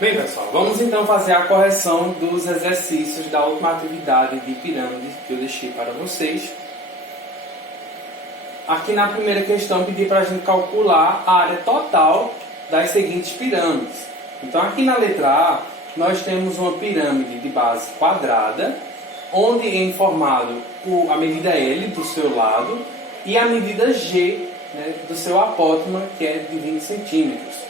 Bem, pessoal, vamos então fazer a correção dos exercícios da última atividade de pirâmide que eu deixei para vocês. Aqui na primeira questão pedi para a gente calcular a área total das seguintes pirâmides. Então aqui na letra A nós temos uma pirâmide de base quadrada, onde é informado a medida L do seu lado e a medida G, né, do seu apótema, que é de 20 centímetros.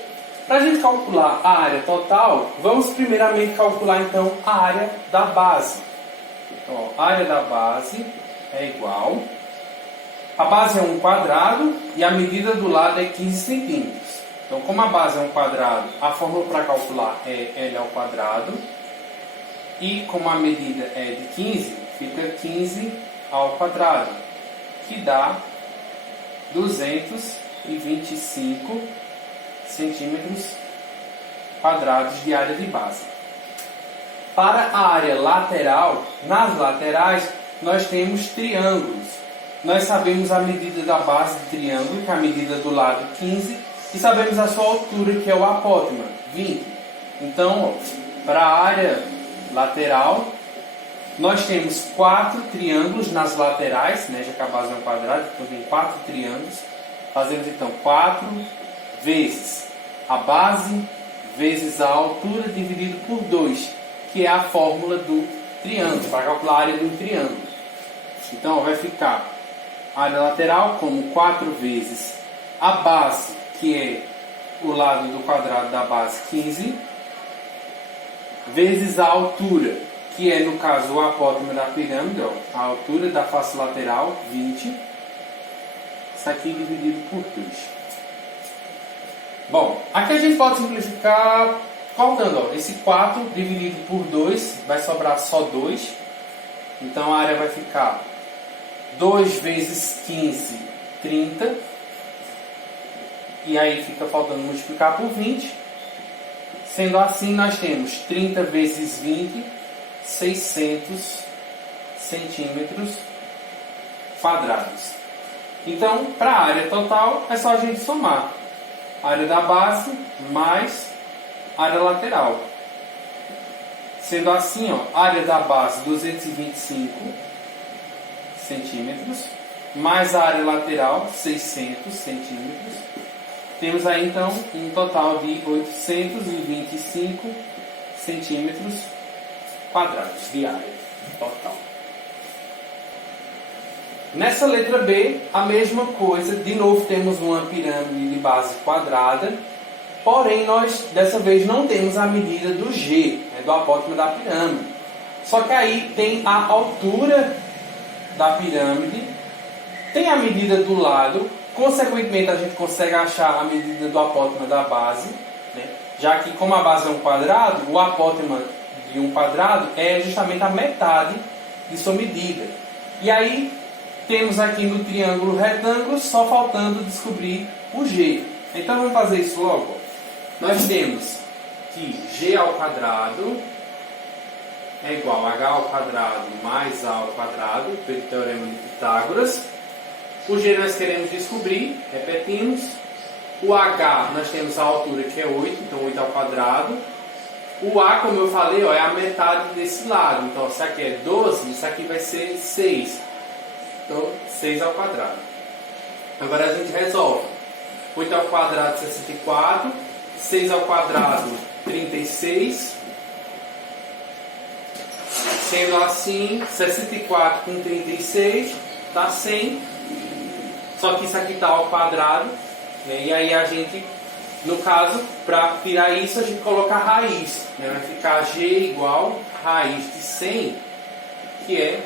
Para a gente calcular a área total, vamos primeiramente calcular então a área da base. Então, a área da base é igual. A base é um quadrado e a medida do lado é 15 centímetros. Então, como a base é um quadrado, a fórmula para calcular é L ao quadrado. E como a medida é de 15, fica 15 ao quadrado, que dá 225 centímetros quadrados de área de base. Para a área lateral, nas laterais, nós temos triângulos. Nós sabemos a medida da base do triângulo, que é a medida do lado 15, e sabemos a sua altura, que é o apótema, 20. Então, para a área lateral, nós temos 4 triângulos nas laterais, né, já que a base é um quadrado, então tem 4 triângulos. Fazemos então 4 vezes a base vezes a altura dividido por 2, que é a fórmula do triângulo, para calcular a área de um triângulo. Então vai ficar a área lateral como 4 vezes a base, que é o lado do quadrado da base 15, vezes a altura, que é no caso o apótema da pirâmide, ó, a altura da face lateral, 20. Isso aqui dividido por 2. Bom, aqui a gente pode simplificar colocando, ó, esse 4 dividido por 2, vai sobrar só 2. Então a área vai ficar 2 vezes 15, 30. E aí fica faltando multiplicar por 20. Sendo assim, nós temos 30 vezes 20, 600 centímetros quadrados. Então, para a área total, é só a gente somar a área da base mais a área lateral. Sendo assim, ó, a área da base 225 centímetros, mais a área lateral 600 centímetros. Temos aí então um total de 825 centímetros quadrados de área total. Nessa letra B, a mesma coisa, de novo temos uma pirâmide de base quadrada, porém nós dessa vez não temos a medida do G, né, do apótema da pirâmide. Só que aí tem a altura da pirâmide, tem a medida do lado, consequentemente a gente consegue achar a medida do apótema da base, né, já que como a base é um quadrado, o apótema de um quadrado é justamente a metade de sua medida. E aí temos aqui no triângulo retângulo, só faltando descobrir o G. Então vamos fazer isso logo. Nós temos que G ao quadrado é igual a H ao quadrado mais A ao quadrado, pelo teorema de Pitágoras. O G nós queremos descobrir, repetimos. O H nós temos a altura que é 8, então 8 ao quadrado. O A, como eu falei, ó, é a metade desse lado. Então, isso aqui é 12, isso aqui vai ser 6. Então, 6 ao quadrado. Agora a gente resolve. 8 ao quadrado, 64. 6 ao quadrado, 36. Sendo assim, 64 com 36 dá 100. Só que isso aqui está ao quadrado, né? E aí a gente, no caso, para tirar isso, a gente coloca a raiz, né? Vai ficar G igual raiz de 100, que é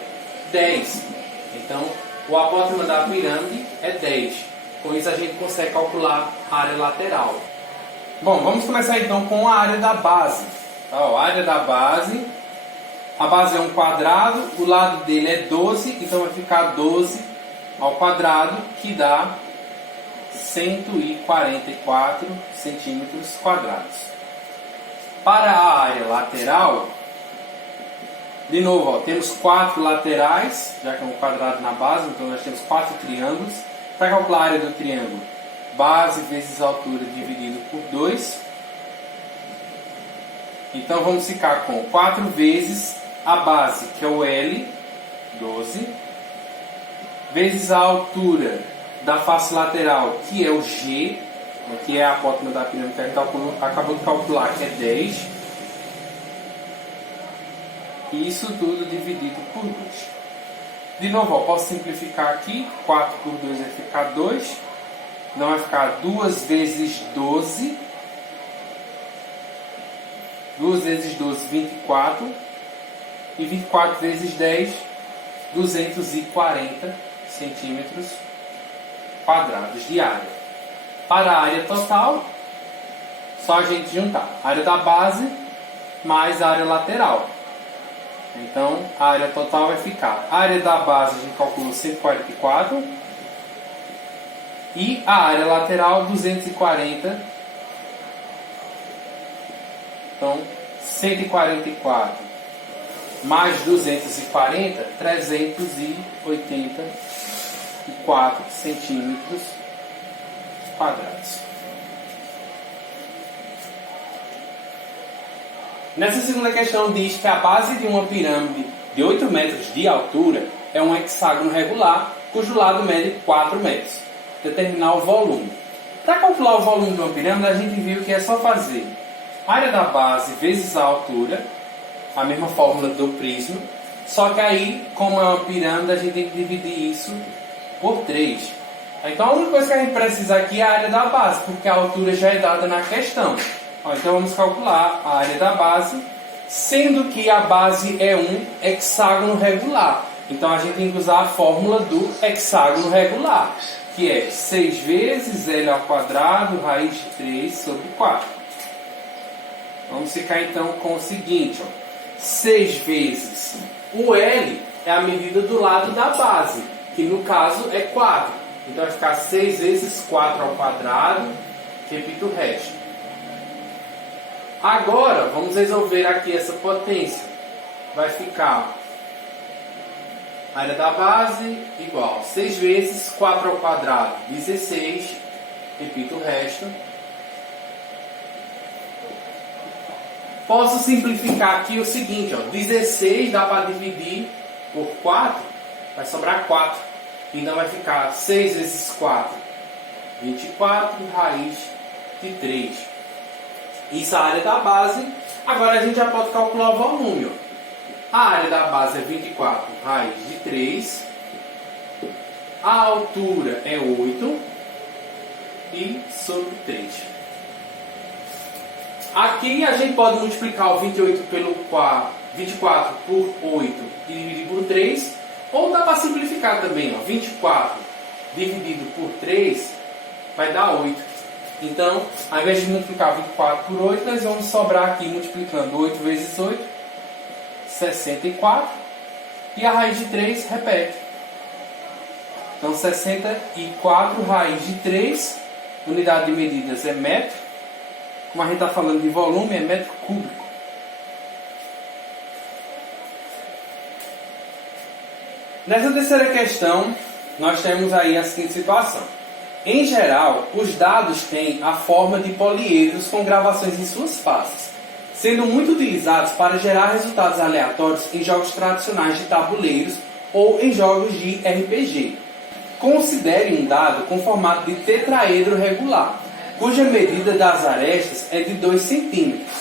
10. Então, o apótema da pirâmide é 10. Com isso, a gente consegue calcular a área lateral. Bom, vamos começar então com a área da base. Ó, a área da base, a base é um quadrado, o lado dele é 12, então vai ficar 12 ao quadrado, que dá 144 centímetros quadrados. Para a área lateral, de novo, ó, temos 4 laterais, já que é um quadrado na base, então nós temos 4 triângulos. Para calcular a área do triângulo, base vezes altura dividido por 2. Então vamos ficar com 4 vezes a base, que é o L, 12, vezes a altura da face lateral, que é o G, que é a apótema da pirâmide que a gente acabou de calcular, que é 10. E isso tudo dividido por 2. De novo, ó, posso simplificar aqui. 4 por 2 vai ficar 2. Então vai ficar 2 vezes 12. 2 vezes 12, 24. E 24 vezes 10, 240 centímetros quadrados de área. Para a área total, só a gente juntar a área da base mais a área lateral. Então, a área total vai ficar, a área da base a gente calculou 144 e a área lateral 240. Então, 144 mais 240, 384 centímetros quadrados. Nessa segunda questão diz que a base de uma pirâmide de 8 metros de altura é um hexágono regular, cujo lado mede 4 metros. Determinar o volume. Para calcular o volume de uma pirâmide, a gente viu que é só fazer a área da base vezes a altura, a mesma fórmula do prisma, só que aí, como é uma pirâmide, a gente tem que dividir isso por 3. Então a única coisa que a gente precisa aqui é a área da base, porque a altura já é dada na questão. Então vamos calcular a área da base, sendo que a base é um hexágono regular. Então a gente tem que usar a fórmula do hexágono regular, que é 6 vezes L ao quadrado, raiz de 3 sobre 4. Vamos ficar então com o seguinte, ó. 6 vezes o L é a medida do lado da base, que no caso é 4. Então vai ficar 6 vezes 4 ao quadrado, repito o resto. Agora, vamos resolver aqui essa potência. Vai ficar a área da base igual 6 vezes 4 ao quadrado, 16. Repito o resto. Posso simplificar aqui o seguinte, ó, 16 dá para dividir por 4, vai sobrar 4. Então vai ficar 6 vezes 4, 24, raiz de 3. Isso é a área da base. Agora a gente já pode calcular o volume. Ó. A área da base é 24, raiz de 3. A altura é 8 e sobre 3. Aqui a gente pode multiplicar o 24 por 8 e dividir por 3. Ou dá para simplificar também. Ó. 24 dividido por 3 vai dar 8. Então, ao invés de multiplicar 24 por 8, nós vamos sobrar aqui multiplicando 8 vezes 8, 64. E a raiz de 3 repete. Então, 64 raiz de 3, unidade de medidas é metro. Como a gente está falando de volume, é metro cúbico. Nessa terceira questão, nós temos aí a seguinte situação. Em geral, os dados têm a forma de poliedros com gravações em suas faces, sendo muito utilizados para gerar resultados aleatórios em jogos tradicionais de tabuleiros ou em jogos de RPG. Considere um dado com formato de tetraedro regular, cuja medida das arestas é de 2 centímetros.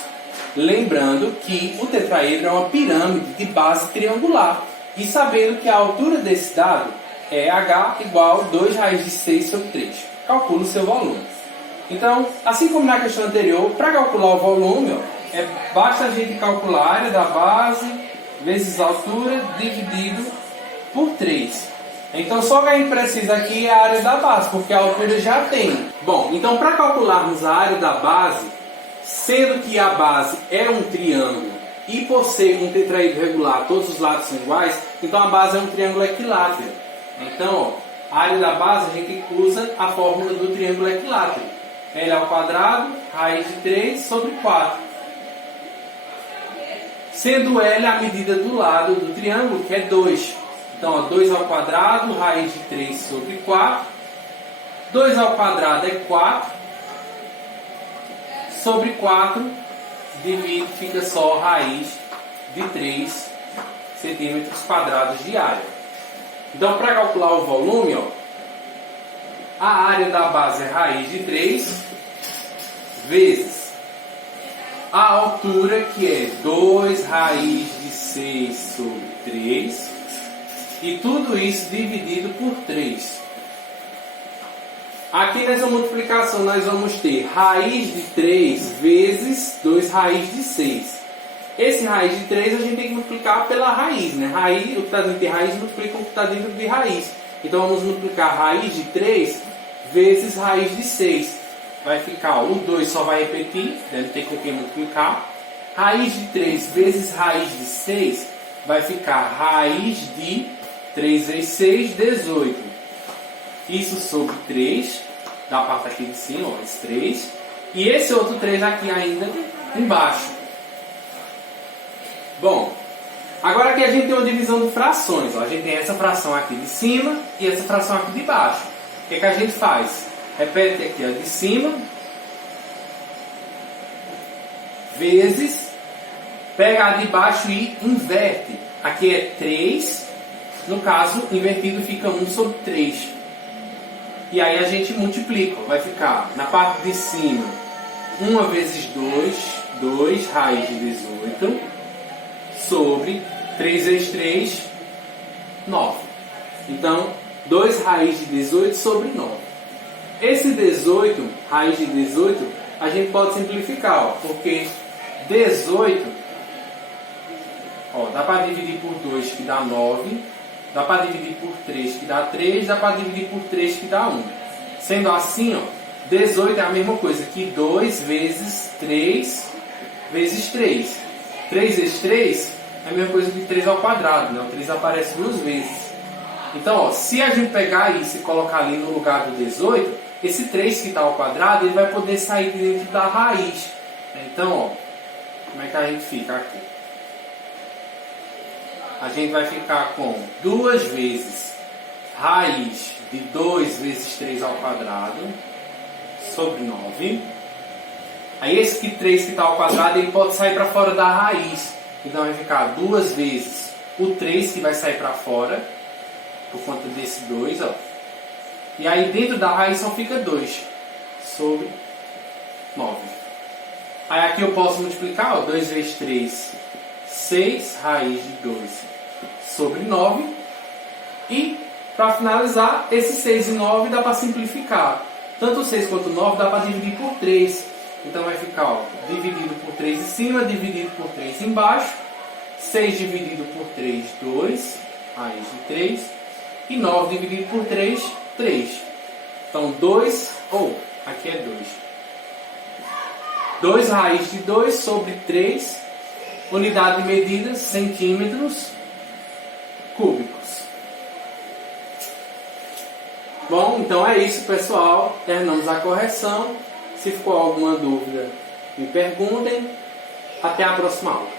Lembrando que o tetraedro é uma pirâmide de base triangular, e sabendo que a altura desse dado é h igual a 2 raiz de 6 sobre 3. Calcula o seu volume. Então, assim como na questão anterior, para calcular o volume, ó, basta a gente calcular a área da base vezes a altura dividido por 3. Então, só que a gente precisa aqui é a área da base, porque a altura já tem. Bom, então para calcularmos a área da base, sendo que a base é um triângulo e por ser um tetraedro regular, todos os lados são iguais, então a base é um triângulo equilátero. Então, ó, a área da base a gente usa a fórmula do triângulo equilátero. L ao quadrado, raiz de 3 sobre 4. Sendo L a medida do lado do triângulo, que é 2. Então, ó, 2 ao quadrado, raiz de 3 sobre 4. 2 ao quadrado é 4. Sobre 4 divide, fica só raiz de 3 centímetros quadrados de área. Então, para calcular o volume, ó, a área da base é raiz de 3 vezes a altura, que é 2 raiz de 6 sobre 3, e tudo isso dividido por 3. Aqui nessa multiplicação nós vamos ter raiz de 3 vezes 2 raiz de 6. Esse raiz de 3 a gente tem que multiplicar pela raiz, né? Raiz, o que está dentro de raiz multiplica o que está dentro de raiz. Então vamos multiplicar raiz de 3 vezes raiz de 6. Vai ficar, o 2 só vai repetir, deve ter com quem multiplicar. Raiz de 3 vezes raiz de 6 vai ficar raiz de 3 vezes 6, 18. Isso sobre 3, da parte aqui de cima, ó, esse 3. E esse outro 3 aqui ainda embaixo. Bom, agora aqui a gente tem uma divisão de frações. Ó. A gente tem essa fração aqui de cima e essa fração aqui de baixo. O que a gente faz? Repete aqui a de cima, vezes, pega a de baixo e inverte. Aqui é 3, no caso, invertido fica 1 sobre 3. E aí a gente multiplica, vai ficar na parte de cima 1 vezes 2, 2 raiz de 18, sobre 3 vezes 3, 9. Então, 2 raiz de 18 sobre 9. Esse 18, raiz de 18, a gente pode simplificar, ó, porque 18, ó, dá para dividir por 2 que dá 9, dá para dividir por 3 que dá 3, dá para dividir por 3 que dá 1. Sendo assim, ó, 18 é a mesma coisa que 2 vezes 3 vezes 3. 3 vezes 3 é a mesma coisa que 3 ao quadrado, né? O 3 aparece 2 vezes. Então, ó, se a gente pegar isso e colocar ali no lugar do 18, esse 3 que está ao quadrado, ele vai poder sair de dentro da raiz. Então, ó, como é que a gente fica aqui? A gente vai ficar com 2 vezes raiz de 2 vezes 3 ao quadrado sobre 9. Aí esse 3 que está ao quadrado, ele pode sair para fora da raiz. Então vai ficar 2 vezes o 3 que vai sair para fora, por conta desse 2, ó. E aí dentro da raiz só fica 2 sobre 9. Aí aqui eu posso multiplicar, ó, 2 vezes 3, 6 raiz de 2 sobre 9. E para finalizar, esse 6 e 9 dá para simplificar. Tanto o 6 quanto o 9 dá para dividir por 3. Então vai ficar, ó, dividido por 3 em cima, dividido por 3 embaixo. 6 dividido por 3, 2, raiz de 3. E 9 dividido por 3, 3. Então 2, ou, aqui é 2. 2 raiz de 2 sobre 3, unidade de medida, centímetros cúbicos. Bom, então é isso, pessoal. Terminamos a correção. Se ficou alguma dúvida, me perguntem. Até a próxima aula.